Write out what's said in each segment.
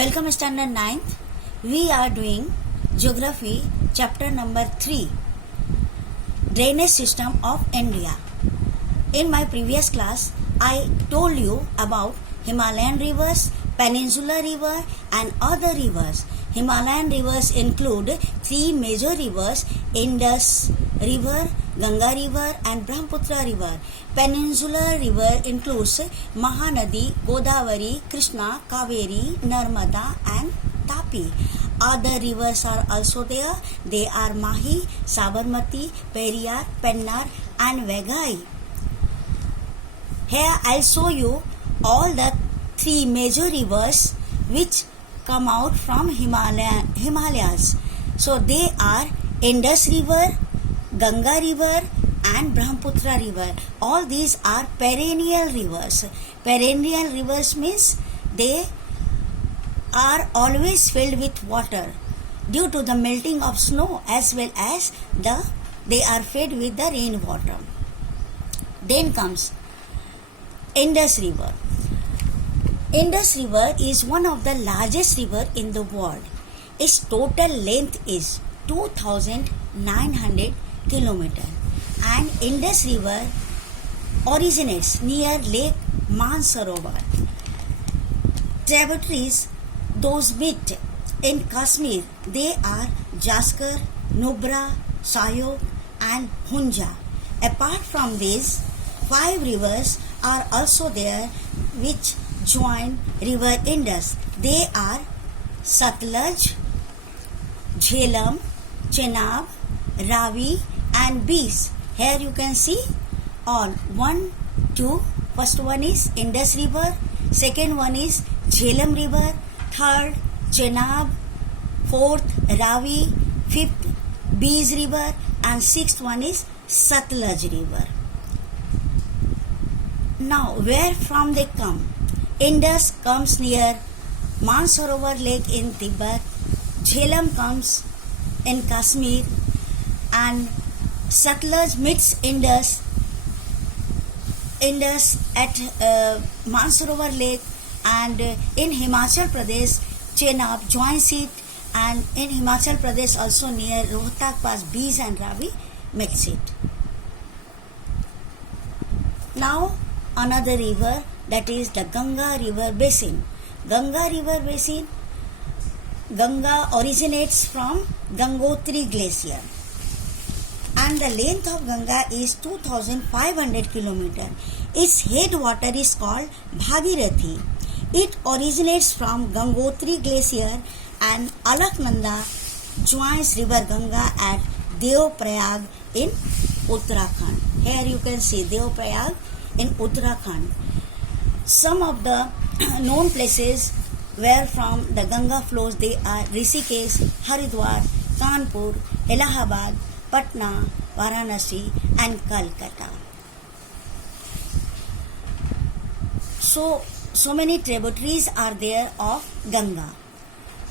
Welcome standard 9th. We are doing geography chapter number 3, drainage system of India. In my previous class I told you about Himalayan rivers, peninsular river and other rivers. Himalayan rivers include three major rivers: Indus river, Ganga river and Brahmaputra river. Peninsular river includes Mahanadi, Godavari, Krishna, Kaveri, Narmada and Tapi. Other rivers are also there. They are Mahi, Sabarmati, Periyar, Pennar and Vegai. Here I'll show you all the three major rivers which come out from Himalayas. So they are Indus river, Ganga river and Brahmaputra river. All these are perennial rivers. Perennial rivers means they are always filled with water due to the melting of snow, as well as they are fed with the rainwater. Then comes Indus river. Indus river is one of the largest river in the world. Its total length is 2,900 kilometers. And Indus river originates near Lake Mansarovar. Tributaries those meet in Kashmir, they are Jaskar, Nubra, Sayok and Hunja. Apart from these, 5 rivers are also there which join river Indus. They are Satluj, Jhelum, Chenab, Ravi and Beas. Here you can see all 1, 2. First one is Indus river, second one is Jhelum river, third Chenab, fourth Ravi, fifth Beas river and sixth one is Satluj river. Now where from they come? Indus comes near Mansarovar lake in Tibet, Jhelum comes in Kashmir and Satluj meets Indus at Mansarovar lake, and in Himachal Pradesh Chenab joins it, and in Himachal Pradesh also near Rohtak Pass Beas and Ravi mix it. Now another river, that is the Ganga river basin. Ganga river basin, Ganga originates from Gangotri glacier and the length of Ganga is 2,500 km. Its headwater is called Bhagirathi. It originates from Gangotri glacier and Alaknanda joins river Ganga at Deoprayag in Uttarakhand. Here you can see Deoprayag in Uttarakhand. Some of the known places where from the Ganga flows, they are Rishikesh, Haridwar, Kanpur, Allahabad, Patna, Varanasi and Calcutta. So many tributaries are there of Ganga.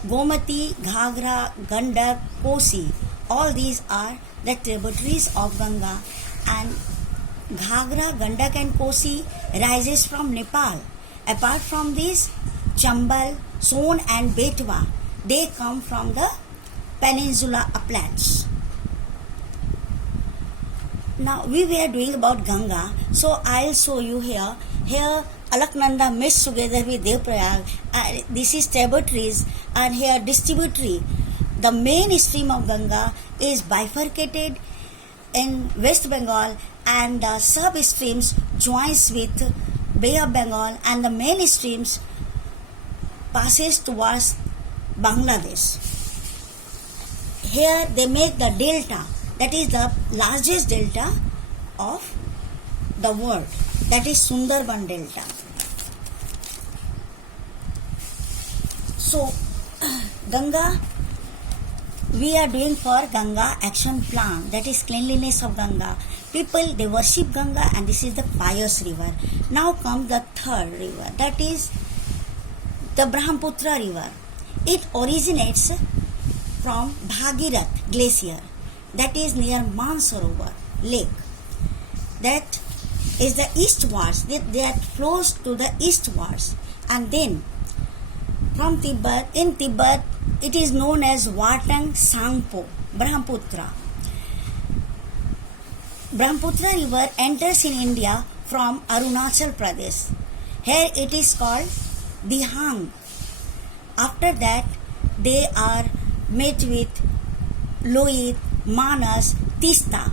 Gomati, Ghagra, Gandak, Kosi, all these are the tributaries of Ganga, and Ghagra, Gandak and Kosi rises from Nepal. Apart from this, Chambal, Son and Betwa, they come from the peninsula uplands. Now we were doing about Ganga, so I'll show you here. Here Alaknanda meets together with Deoprayag. This is tributaries and here distributary. The main stream of Ganga is bifurcated in West Bengal and the sub streams joins with Bay of Bengal, and the main streams passes towards Bangladesh. Here they make the delta, that is the largest delta of the world, that is Sundarban delta. So Ganga, we are doing for Ganga action plan, that is cleanliness of Ganga. People, they worship Ganga and this is the pious river. Now comes the third river, that is the Brahmaputra river. It originates from Bhagirath glacier, that is near Mansarovar lake. That is the eastwards, that flows to the eastwards, and then from Tibet. In Tibet, it is known as Watang Sangpo, Brahmaputra. Brahmaputra river enters in India from Arunachal Pradesh. Here it is called Dihang. After that, they are met with Loit, Manas, Tista.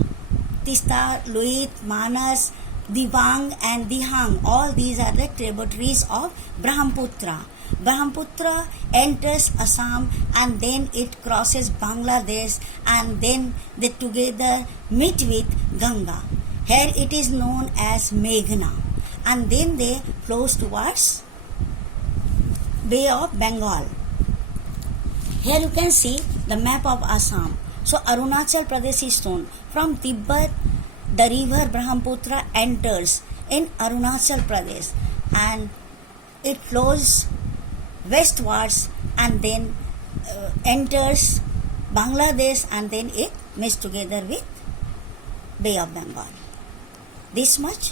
Tista, Loit, Manas, Dibang and Dihang. All these are the tributaries of Brahmaputra. Brahmaputra enters Assam and then it crosses Bangladesh and then they together meet with Ganga. Here it is known as Meghna and then they flows towards Bay of Bengal. Here you can see the map of Assam. So Arunachal Pradesh is shown. From Tibet, the river Brahmaputra enters in Arunachal Pradesh and it flows westwards and then enters Bangladesh and then it meets together with Bay of Bengal. This much